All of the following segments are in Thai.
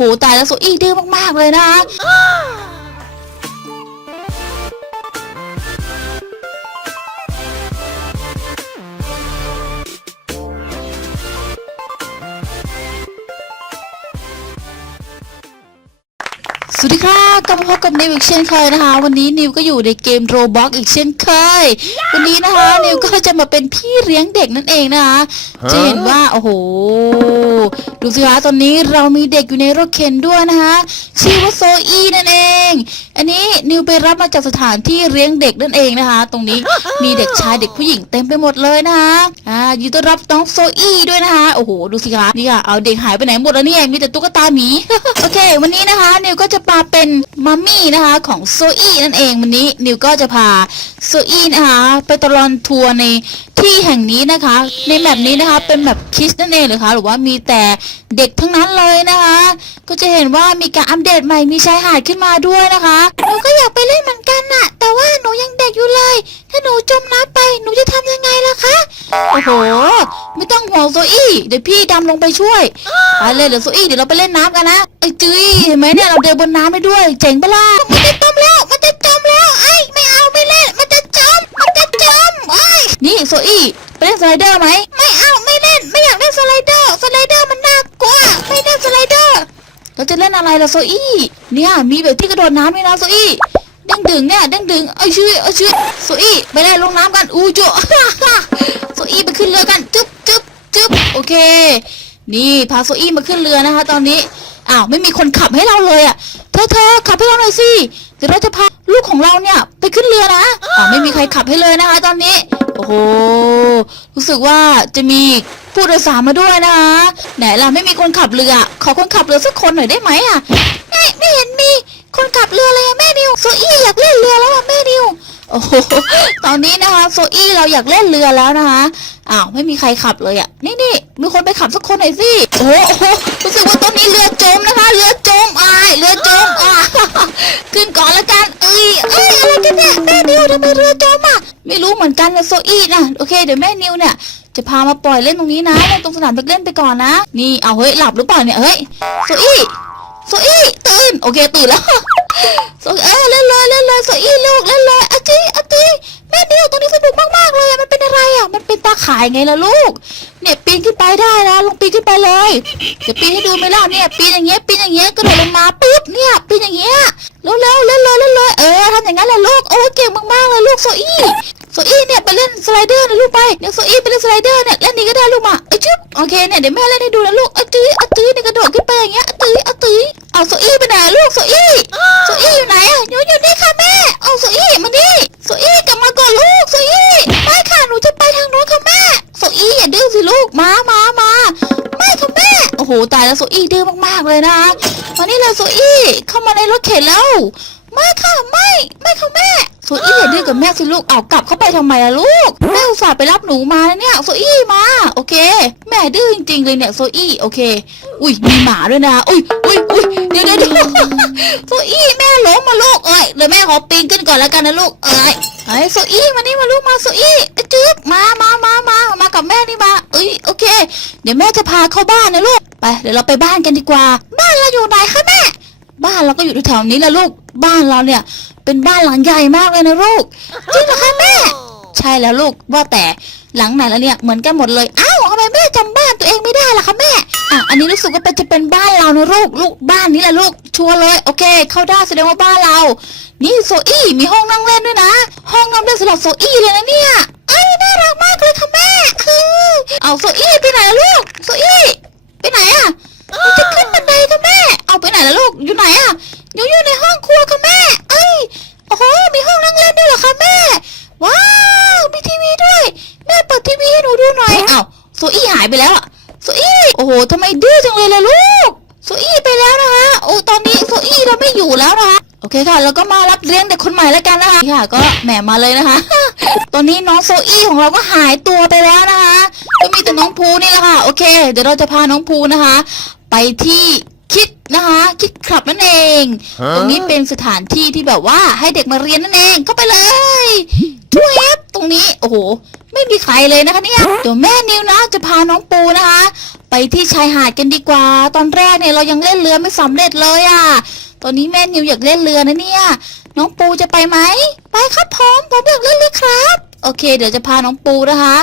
โหตายแล้วโซอี้ดื้อมากๆเลยนะคะ สวัสดีค่ะกลับมาพบกับนิวอีกเช่นเคยนะคะ วันนี้นิวก็อยู่ในเกมโรบ็อกอีกเช่นเคย วันนี้นะคะนิวก็จะมาเป็นพี่เลี้ยงเด็กนั่นเองนะคะ จะเห็นว่าโอ้โห ดูสิคะตอนนี้เรามีเด็กอยู่ในรถเข็นด้วยนะคะชื่อว่าโซอี้นั่นเอง อันนี้นิวไปรับมาจากสถานที่เลี้ยงเด็กนั่นเองนะคะ ตรงนี้มีเด็กชายเด็กผู้หญิงเต็มไปหมดเลยนะคะอ่ายินดีต้อนรับน้องโซอี้ด้วยนะคะโอ้โห ดูสิคะนี่ค่ะเอาเด็กหายไปไหนหมดแล้วเนี่ยมีแต่ตุ๊กตาหมีโอเค วันนี้นะคะนิวก็จะมาเป็นมัมมี่นะคะของโซอี้นั่นเองวันนี้นิวก็จะพาโซอี้นะคะไปตลอดทัวร์ในที่แห่งนี้นะคะ ในแบบนี้นะคะเป็นแบบคิสนั่นเองหรือคะหรือว่ามีแต่เด็กทั้งนั้นเลยนะคะ ก็จะเห็นว่ามีการอัปเดตใหม่มีชายหาดขึ้นมาด้วยนะคะหนูก็อยากไปเล่นเหมือนกันน่ะแต่ว่าหนูยังเด็กอยู่เลย ถ้าหนูจมน้ำไปหนูจะทำยังไงล่ะคะ อ้โห ไม่ต้องห่วงโซอี้เดี๋ยวพี่ดำลงไปช่วยไปเลยเดี๋ยวโซอี้เดี๋ยวเราไปเล่นน้ำกันนะไอ้จุ้ยเห็นไหมเนี่ยเราเดินบนน้ำได้ด้วย เจ๋งปะล่ะมันจะจมแล้วมันจะจมแล้วไอ้ไม่เอาไม่เล่นมันจะจมมันจะจมไอ้นี่โซอี้ไปเล่นสไลเดอร์ไหมไม่เอาไม่เล่นไม่อยากเล่นสไลเดอร์สไลเดอร์มันน่ากลัวไม่เล่นสไลเดอร์เราจะเล่นอะไรล่ะโซอี้เนี่ยมีแบบที่กระโดดน้ำด้วยนะโซอี้ดึงดึงเนี่ยดึงดึงไอ้ชื่อไอ้ชื่อโซอี้ไปเล่นลงน้ำกันอู้จุโซอี้ไปขึ้นเรือกันจึ๊บจึ๊บจึ๊บโอเค นี่พาโซอี้มาขึ้นเรือนะคะ ตอนนี้อ้าวไม่มีคนขับให้เราเลยอะเธอเธอขับให้เราหน่อยสิเดี๋ยวเราจะพาลูกของเราเนี่ยไปขึ้นเรือนะอ้าวไม่มีใครขับให้เลยนะคะ ตอนนี้ โอ้โหรู้สึกว่าจะมีผู้โดยสารมาด้วยนะคะไหนล่ะไม่มีคนขับเรือขอคนขับเรือสักคนหน่อยได้ไหมอะไม่ไม่เห็นมีคนขับเรือเลยอะแม่ดิวโซอี้อยากเล่นเรือแล้วอะแม่ดิว โอ้โหตอนนี้นะคะโซอี้เราอยากเล่นเรือแล้วนะคะอ้าวไม่มีใครขับเลยอะ่ะนี่นี่มีคนไปขับสักคนหน่อยสิโอ้โหโอ้โหรู้สึกว่าตอนนี้เรือจมนะคะ เรือจมอ้ายเรือจมอ่าขึ้นก่อนแล้วกันเอ้ยเอ้ยอะไรกันเนี่ยแม่นิวทำไมเรือจมอะไม่รู้เหมือนกันนะโซอี้นะโอเคเดี๋ยวแม่นิวเนี่ยจะพามาปล่อยเล่นตรงนี้นะเล่นตรงสนามเด็กเล่นไปก่อนนะ นี่เอาเฮ้ยหลับหรือเปล่าเนี่ยเฮ้ยโซอี้ โซอี้ตื่นโอเคตื่นแล้วโซเออเล่นเลยเล่นเลยโซอี้ลูกเล่นเลยอาจีอาจีแม่เดียวตรงนี้สนุกมากๆเลยอะมันเป็นอะไรอะมันเป็นตาข่ายไงล่ะลูก เนี่ยปีนขึ้นไปได้นะลงปีนขึ้นไปเลยเดี๋ยวปีนให้ดูไหมล่ะเนี่ยปีนอย่างเงี้ยปีนอย่างเงี้ยกระโดดลงมาปุ๊บเนี่ยปีนอย่างเงี้ยเร็วเร็วๆเล่นเลยเล่นเลยเออทำอย่างนั้นแหละลูกโอ้เก่งมากๆเลยลูกโซอี้โซอี้เนี่ยไปเล่นสไลเดอร์นะลูกไปเดี๋ยวโซอี้ไปเล่นสไลเดอร์เนี่ยเล่นนี้ก็ได้ลูกมาไอ้ยจุ๊บโอเคเนี่ยเดี๋ยวแม่เล่นให้ดูนะลูกไอ้จื้อไอ้จื้อเนี่ยกระโดดขึ้นไปอย่างเงี้ยไอ้จื้อไอ้จื้อ เอาโซอี้ไปไหนอะลูกโซอี้โซอี้อยู่ไหนอะอยู่อยู่นี่ค่ะแม่เอาโซอี้มาดิโซอี้กลับมาก่อนลูกโซอี้ไม่ค่ะหนูจะไปทางโน้นค่ะแม่โซอี้อย่าดื้อสิลูกมามามาไม่ค่ะแม่โอ้โหตายแล้วโซอี้ดื้อมากๆเลยนะคะมานี่เลยโซอี้เข้ามาในรถเข็นแล้ว ไม่ค่ะไม่ไม่ค่ะแม่โซอี้อย่าดื้อกับแม่สิลูกเอากลับเข้าไปทำไมอะลูกแม่อุตส่าห์ไปรับหนูมานะเนี่ยโซอี้มาโอเค แม่ดื้อจริงๆเลยเนี่ยโซอี้โอเค อุ้ยมีหมาด้วยนะอุ้ยอุ้ยอุ้ยเดี๋ยวเดี๋ยวเดี๋ยวโซอี้แม่ล้มมาลูกเอ้ยเดี๋ยวแม่ขอปีนขึ้นก่อนแล้วกันนะลูกเอ้ยไอ้ยโซอี้มานี่มาลูกมาโซอี้ไอ้จึ๊บมามามามามากับแม่นี่มาเอ้ยโอเค เดี๋ยวแม่จะพาเข้าบ้านนะลูกไปเดี๋ยวเราไปบ้านกันดีกว่า บ้านเราอยู่ไหนคะแม่ บ้านเราก็อยู่แถวๆนี้แหละลูกบ้านเราเนี่ย เป็นบ้านหลังใหญ่มากเลยนะลูกจริงเหรอคะแม่ ใช่แล้วลูกว่าแต่หลังไหนแล้วเนี่ยเหมือนกันหมดเลยอ้าวทำไมแม่จำบ้านตัวเองไม่ได้ล่ะคะแม่อะอันนี้รู้สึกว่าเป็นจะเป็นบ้านเรานะลูกลูกบ้านนี้แหละลูกชัวร์เลยโอเค เข้าได้แสดงว่าบ้านเรา นี่โซอี้มีห้องนั่งเล่นด้วยนะ ห้องนั่งเล่นสำหรับโซอี้เลยนะเนี่ยไอ้ยน่ารักมากเลยค่ะแม่คือเอาโซอี้ไปไหนล่ะลูก นะคะโอเคค่ะแล้วก็มารับเลี้ยงเด็กคนใหม่แล้วกันนะคะนี่ค่ะ ก็แหมมาเลยนะคะ ตอนนี้น้องโซอี้ของเราก็หายตัวไปแล้วนะคะ ก็มีแต่น้องภูนี่แหละค่ะ โอเค เดี๋ยวเราจะพาน้องภูนะคะ ไปที่คิดนะคะคิดคลับนั่นเอง ตรงนี้เป็นสถานที่ที่แบบว่าให้เด็กมาเรียนนั่นเองเข้าไปเลยช่วยครับตรงนี้โอ้โห ไม่มีใครเลยนะคะเนี่ยเดี๋ยวแม่นิวนะจะพาน้องปูนะคะ ไปที่ชายหาดกันดีกว่า ตอนแรกเนี่ยเรายังเล่นเรือไม่สำเร็จเลยอะ่ะ ตอนนี้แม่นิวอยากเล่นเรือนะเนี่ย น้องปูจะไปไหม ไปครับผมผมอยากเล่นเรือครับ โอเค เดี๋ยวจะพาน้องปูนะคะ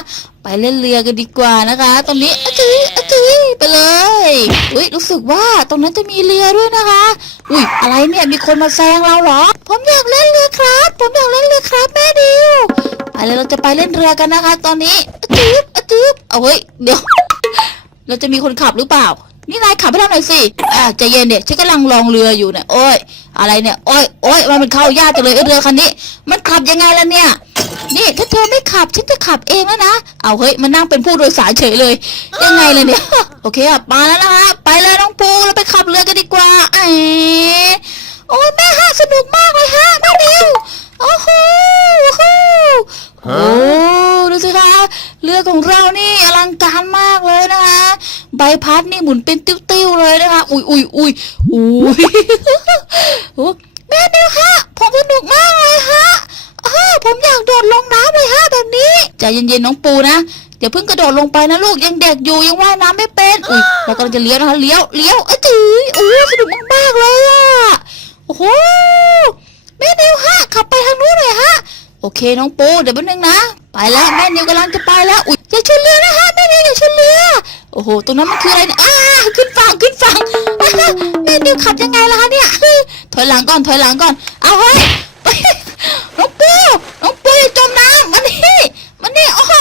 ไปเล่นเรือกันดีกว่านะคะ ตอนนี้อะจื้ออะจื้อไปเลย อุ้ยรู้สึกว่าตรงนั้นจะมีเรือด้วยนะคะ อุ้ยอะไรเนี่ยมีคนมาแซงเราเหรอ ผมอยากเล่นเรือครับ ผมอยากเล่นเรือครับแม่ดิวไปเลยเราจะไปเล่นเรือกันนะคะ ตอนนี้อะจืบอะจืบเอาเฮ้ยเดี๋ยวเราจะมีคนขับหรือเปล่า นี่นายขับให้เราหนสิอ่าใจเย็นเด็ฉันกำลังลองเรืออยู่เนี่ยโอ้ยอะไรเนี่ยโอ้ยโอ้ยมันเป็นเข้ายากจังเลยไอ้เรือคันนี้ มันขับยังไงล่ะเนี่ย นี่ถ้าเธอไม่ขับฉันจะขับเองแล้วนะเอาเฮ้ยมานั่งเป็นผู้โดยสารเฉยเลย ยังไงล่ะเนี่ยโอเคอะมาแล้วนะคะไปเลยน้องปูเราไปขับเรือกันดีกว่าเอ๋โอ้ยแม่ฮะสนุกมากเลยฮะแม่ดิวโอ้โหโอ้โหโอ้ดูสิคะเรือของเรานี่อลังการมากเลยนะคะ ใบ พัดนี่หมุนเป็นติ้วๆเลยนะคะ อุ้ยอุ้ยอุ้ยอุ้ยแม่ดิวฮะ ผมสนุกมากเลยฮะอ้าวผมอยากโดดลงน้ำเลยฮะแบบนี้ใจเย็นๆน้องปูนะเดี๋ยวเพิ่งกระโดดลงไปนะลูกยังเด็กอยู่ยังว่ายน้ำไม่เป็นอุ้ยเรากำลังจะเลี้ยวนะคะเลี้ยวเลี้ยวเอ้จื้อโอ้ยสนุกมากๆเลยอะโอ้โหแม่นิวฮะขับไปทางนู้นเลยฮะโอเคน้องปูเดี๋ยวแป๊บนึงนะ ไปแล้วแม่นิวกำลังจะไปแล้วอุ้ย โอ้โห ตรงนั้นมันคืออะไรเนี่ยอ้าขึ้นฝั่งขึ้นฝั่งแม่นิวขับยังไงล่ะคะเนี่ย ถอยหลังก่อนถอยหลังก่อน เอาเฮ้ยน้องปูน้องปูจมน้ำมานี่มานี่โอ้โห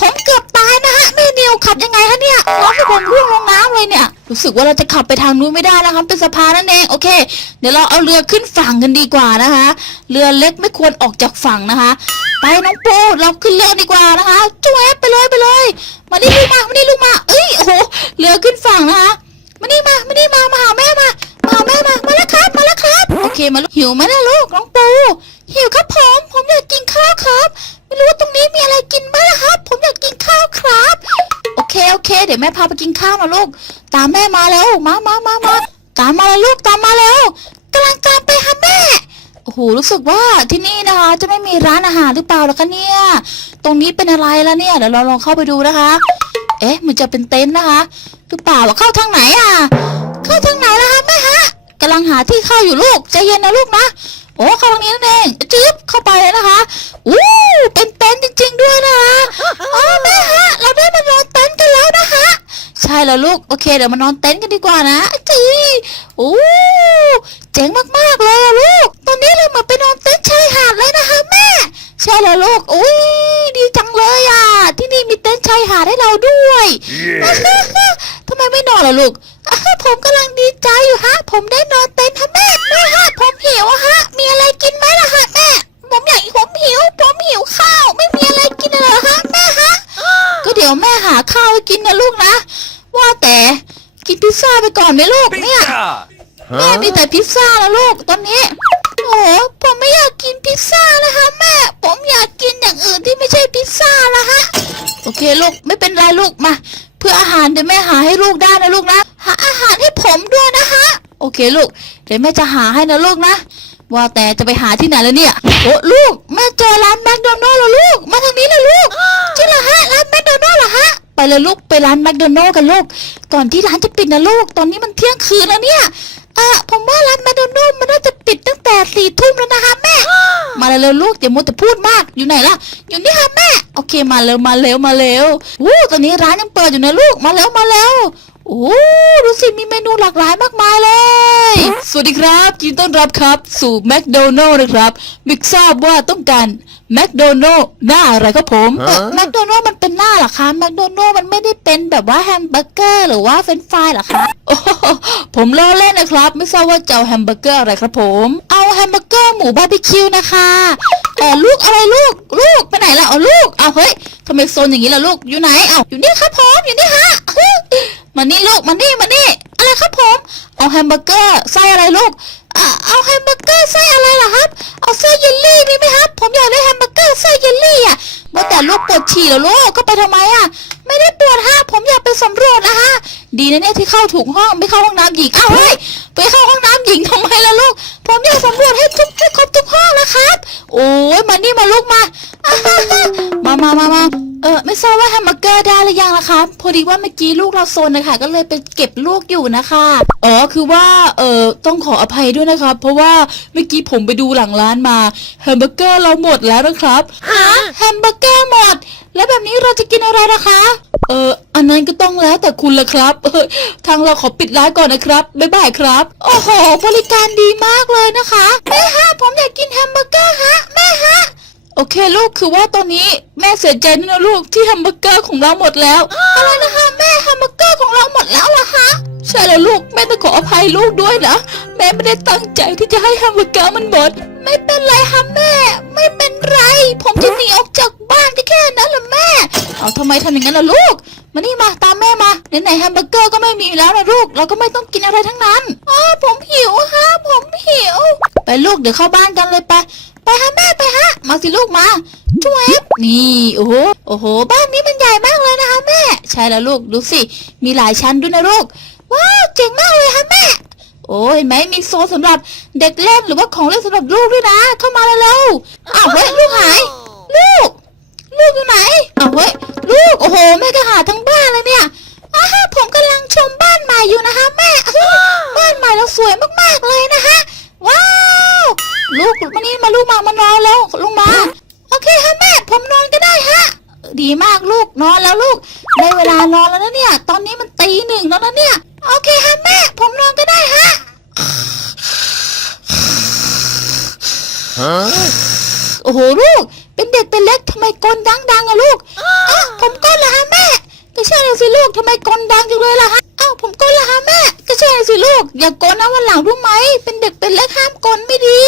ผมเกือบตายนะฮะแม่นิวขับยังไงฮะเนี่ยน้องให้ผมร่วงลงน้ำเลยเนี่ย รู้สึกว่าเราจะขับไปทางนู้นไม่ได้นะคะเป็นสะพานนั่นเอง โอเค เดี๋ยวเราเอาเรือขึ้นฝั่งกันดีกว่านะคะ เรือเล็กไม่ควรออกจากฝั่งนะคะ ไปน้องปูเราขึ้นเรือดีกว่านะคะจุ๊บไปเลยไปเลย มานี่ลูกมามานี่ลูกมา เอ้ยโอ้โหเรือขึ้นฝั่งนะคะมานี่มามานี่มามาหาแม่มามาหาแม่มามาแล้วครับมาแล้วครับ โอเคมาลูกหิวไหมนะลูกน้องปูหิวครับผมผมอยากกินข้าวครับ ไม่รู้ว่าตรงนี้มีอะไรกินไหมล่ะครับ ผมอยากกินข้าวครับ โอเคโอเค เดี๋ยวแม่พาไปกินข้าวนะลูกตามแม่มาแล้วมามามามาตามมาแล้วลูกตามมาแล้วกำลังตามไปห หรู้สึกว่าที่นี่นะคะ จะไม่มีร้านอาหารหรือเปล่าล่ะคะเนี่ย ตรงนี้เป็นอะไรแล้วเนี่ยเดี๋ยวเราลองเข้าไปดูนะคะ เอ๊ะมันจะเป็นเต็นท์นะคะหรือเปล่าว่าเข้าทางไหนอะ เข้าทางไหนล่ะคะแม่ฮะกำลังหาที่เข้าอยู่ลูกใจเย็นนะลูกนะโอ้เข้าทางนี้นั่นเองจึ๊บเข้าไปเลยนะคะอู้เป็นเต็นท์จริง ๆ ด้วยนะคะอ๋อแม่ฮะ เราได้มานอนเต็นท์กันแล้วนะคะ ช่แล้วลูก โอเค เดี๋ยวมานอนเต็นท์กันดีกว่านะจีโอ้เจ๋งมากๆเลยอะลูก ตอนนี้เราเหมือนไปนอนเต็นท์ชายหาดเลยนะคะแม่ ใช่แล้วลูกอุ้ยดีจังเลยอะ ที่นี่มีเต็นท์ชายหาดให้เราด้วยทำไมไม่นอนล่ะลูกอะผมกำลังดีใจอยู่ฮะ ผมได้นอนเต็นท์ฮะแม่แม่ฮะผมหิวอะฮะ มีอะไรกินไหมล่ะฮะแม่ ผมอยากผมหิว ผมหิวข้าว ไม่มีอะไรกินเลยเหรอฮะแม่ฮะ ก็เดี๋ยวแม่หาข้าวให้กินนะลูกนะ ว่าแต่กินพิซซ่าไปก่อนไหมลูกเนี่ยแม่มีแต่พิซซ่าแล้วลูกตอนนี้โอ้ผมไม่อยากกินพิซซ่านะคะแม่ ผมอยากกินอย่างอื่นที่ไม่ใช่พิซซ่าละฮะโอเคลูกไม่เป็นไรลูกมา เพื่ออาหารเดี๋ยวแม่หาให้ลูกได้นะลูกนะหาอาหารให้ผมด้วยนะคะโอเคลูก เดี๋ยวแม่จะหาให้นะลูกนะ ว่าแต่จะไปหาที่ไหนแล้วเนี่ยโอ้ลูกแม่เจอร้านแมคโดนัลล์แล้วลูก มาทางนี้เลยลูกจริงเหรอฮะร้านแมคโดนัลล์เหรอฮะ ไปเลยลูกไปร้านแมคโดนัลล์กันลูก ก่อนที่ร้านจะปิดนะลูก ตอนนี้มันเที่ยงคืนแล้วเนี่ยเออผมว่าร้านแมคโดนัลล์มันน่าจะปิดตั้งแต่สี่ทุ่มแล้วนะคะแม่ มาเร็วๆลูกอย่ามัวแต่พูดมากอยู่ไหนล่ะ อยู่นี่ค่ะแม่ โอเคมาเร็วมาเร็วมาเร็ววู้ตอนนี้ร้านยังเปิดอยู่นะลูกมาแล้วมาแล้ว โอ้ดูสิมีเมนูหลากหลายมากมายเลย สวัสดีครับยินดีต้อนรับครับ สู่แมคโดนัลล์นะครับมิกทราบว่าต้องการแมคโดนัลล์หน้าอะไรครับผมแมคโดนัลล์มันเป็นหน้าเหรอคะแมคโดนัลล์มันไม่ได้เป็นแบบว่าแฮมเบอร์เกอร์หรือว่าเฟรนช์ฟรายเหรอคะโอ้โหผมล้อเล่นนะครับ ไม่ทราบว่าจะเอาแฮมเบอร์เกอร์อะไรครับผม เอาแฮมเบอร์เกอร์หมูบาร์บีคิวนะคะเออลูกอะไรลูกลูกไปไหนล่ะเอาลูกเอาเฮ้ยทำไมโซนอย่างนี้ล่ะลูกอยู่ไหนเอาอยู่นี่ครับผมอยู่นี่ฮะ มานี่ลูกมานี่มานี่อะไรครับผม เอาแฮมเบอร์เกอร์ไส้อะไรลูกอะเอาแฮมเบอร์เกอร์ไส้อะไรล่ะครับ เอาไส้เยลลี่มีไหมครับ ผมอยากได้แฮมเบอร์เกอร์ไส้เยลลี่อะเมื่อแต่ลูกปวดฉี่แล้วลูกก็ไปทำไมอะ ไม่ได้ปวดฮะ ผมอยากไปสำรวจนะฮะ ดีนะเนี่ยที่เข้าถูกห้องไม่เข้าห้องน้ำหญิง เอ้าเฮ้ยไปเข้าห้องน้ำหญิงทำไมล่ะลูก ผมอยากสำรวจให้ทุกให้ครบทุกห้องนะครับ โอ้ยมานี่มาลูกมาามามามามาเออไม่ทราบว่าแฮมเบอร์เกอร์ได้หรือยังล่ะคะพอดีว่าเมื่อกี้ลูกเราโซนนะคะก็เลยไปเก็บลูกอยู่นะคะอ๋อคือว่าเออต้องขออภัยด้วยนะครับ เพราะว่าเมื่อกี้ผมไปดูหลังร้านมาแฮมเบอร์เกอร์เราหมดแล้วนะครับฮะแฮมเบอร์เกอร์หมดแล้วแบบนี้เราจะกินอะไรนะคะ เออ อันนั้นก็ต้องแล้วแต่คุณละครับ เออ ทางเราขอปิดร้านก่อนนะครับ บ๊ายบายครับ โอ้โห บริการดีมากเลยนะคะ แม่ฮะ ผมอยากกินแฮมเบอร์เกอร์ฮะ แม่ฮะ โอเคลูก คือว่าตอนนี้แม่เสียใจนะลูกที่แฮมเบอร์เกอร์ของเราหมดแล้ว อะไรนะคะ แม่แฮมเบอร์เกอร์ของเราหมดแล้วเหรอคะใช่แล้วลูก แม่ต้องขออภัยลูกด้วยนะ แม่ไม่ได้ตั้งใจที่จะให้แฮมเบอร์เกอร์มันหมด ไม่เป็นไรค่ะแม่ ไม่เป็นไร ผมจะหนีออกจากบ้านก็แค่นั้นแหละแม่ เอาทำไมทำอย่างนั้นล่ะลูก มานี่มาตามแม่มาไหนๆแฮมเบอร์เกอร์ก็ไม่มีแล้วนะลูก เราก็ไม่ต้องกินอะไรทั้งนั้นอ๋อผมหิวฮะผมหิว ไปลูกเดี๋ยวเข้าบ้านกันเลยไปไปฮะแม่ไปฮะ มาสิลูกมาช่วยนี่โอ้โหโอ้โห บ้านนี้มันใหญ่มากเลยนะคะแม่ ใช่แล้วลูกดูสิ มีหลายชั้นด้วยนะลูก ว้าวเจ๋งมากเลยค่ะแม่ โอ้ยไหมมีโซนสำหรับเด็กเล่นหรือว่าของเล่นสำหรับลูกด้วยนะ เข้ามาเร็วๆอ้าวเฮ้ยลูกหาย ลูก ลูกอยู่ไหนอ้าวเฮ้ยลูกโอ้โหแม่ก็หาทั้งบ้านเลยเนี่ยอ้าผมกำลังชมบ้านใหม่อยู่นะคะแม่บ้านใหม่เราสวยมากๆเลยนะคะ ว้าวลูกมานี่มาลูกมามานอนแล้วลุงมาโอเคฮะแม่ผมนอนก็ได้ฮะดีมากลูกนอนแล้วลูกได้เวลานอนแล้วนะเนี่ย ตอนนี้มันตีหนึ่งแล้วนะเนี่ย โอเคฮะแม่ ผมนอนก็ได้ฮะ โอ้โหลูก เป็นเด็กเป็นเล็กทำไมกลดังดังๆอะลูกอ้าวผมก้นละฮะแม่ก็ใช่เลยสิลูกทำไมกลดังจังเลยล่ะฮะอ้าวผมก้นละฮะแม่ก็ใช่เลยสิลูก อย่ากลนะวันหลังรู้ ไหม เป็นเด็กเป็นเล็กห้ามกลไม่ดี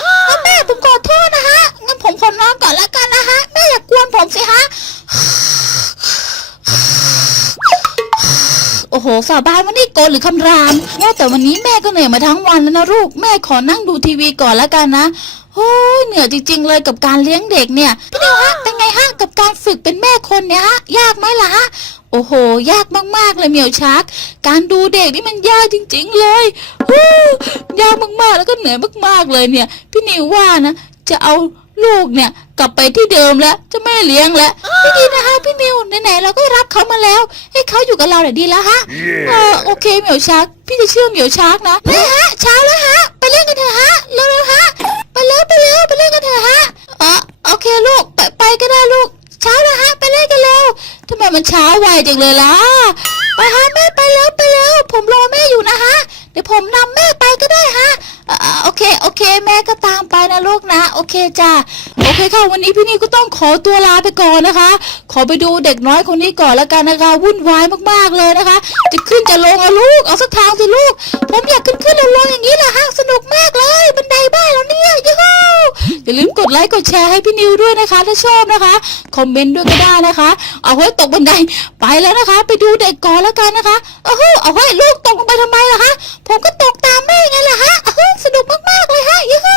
อ้าแม่ผมขอโทษนะฮะ งั้นผมขอนอนก่อนล้วกันนะฮะ แม่อย่ากวนผมสิฮะ โอ้โหฝาบ้านวันนี้โกนหรือคำรามว่แต่วันนี้แม่ก็เหนื่อยมาทั้งวันแล้วนะลูก แม่ขอนั่งดูทีวีก่อนล้วกันนะโอ้ยเหนื่อยจริง ๆ เลยกับการเลี้ยงเด็กเนี่ยพี่นิวฮะเป็นไงฮะกับการฝึกเป็นแม่คนเนี่ยฮะยากไหมล่ะฮะ โอ้โห ยากมากๆเลยเหมียวชัก การดูเด็กนี่มันยากจริง ๆ เลยฮู้ยากมากๆแล้วก็เหนื่อยมากๆเลยเนี่ย พี่นิวว่านะ จะเอาลูกเนี่ยกลับไปที่เดิมแล้วจะไม่เลี้ยงแล้วพี่ดีนะคะพี่นิวไหนๆเราก็รับเขามาแล้ว ให้เขาอยู่กับเราหน่อยดีแล้วฮะเออโอเคเหมียวชัก พี่จะเชื่อเหมียวชักนะแม่ฮะเช้าแล้วฮะ ไปเล่นกันเถอะฮะเร็วๆฮะไปแล้วไปแล้วไปเล่นกันเถอะฮะเออโอเคลูกไปไปก็ได้ลูก เช้าแล้วฮะไปเล่นกันเร็ว ทำไมมันเช้าไวจังเลยล่ะ ไปฮะแม่ไปแล้วไปแล้ว ผมรอแม่อยู่นะฮะ เดี๋ยวผมนำแม่ไปก็ได้ฮะเอ่อโอเคโอเค แม่ก็ตามไปนะลูกนะ โอเคจ้าโอเคค่ะวันนี้พี่นี่ก็ต้องขอตัวลาไปก่อนนะคะ ขอไปดูเด็กน้อยคนนี้ก่อนแล้วกันนะคะ วุ่นวายมากๆเลยนะคะ จะขึ้นจะลงอะลูกเอาสักทางสิลูก ผมอยากขึ้นขึ้นลงลงอย่างนี้แหละฮะสนุกมากเลยบัน มกดไลค์กดแชร์ให้พี่นิวด้วยนะคะ ถ้าชอบนะคะ คอมเมนต์ด้วยก็ได้นะคะ เอาไว้ตกบันไดไปแล้วนะคะ ไปดูเด็กก่อนแล้วกันนะคะเอาเอาไว้ลูกตกลงไปทำไมล่ะคะ ผมก็ตกตามแม่ไงล่ะฮะเอาเฮ้ยสนุกมากๆเลยฮะยูฮู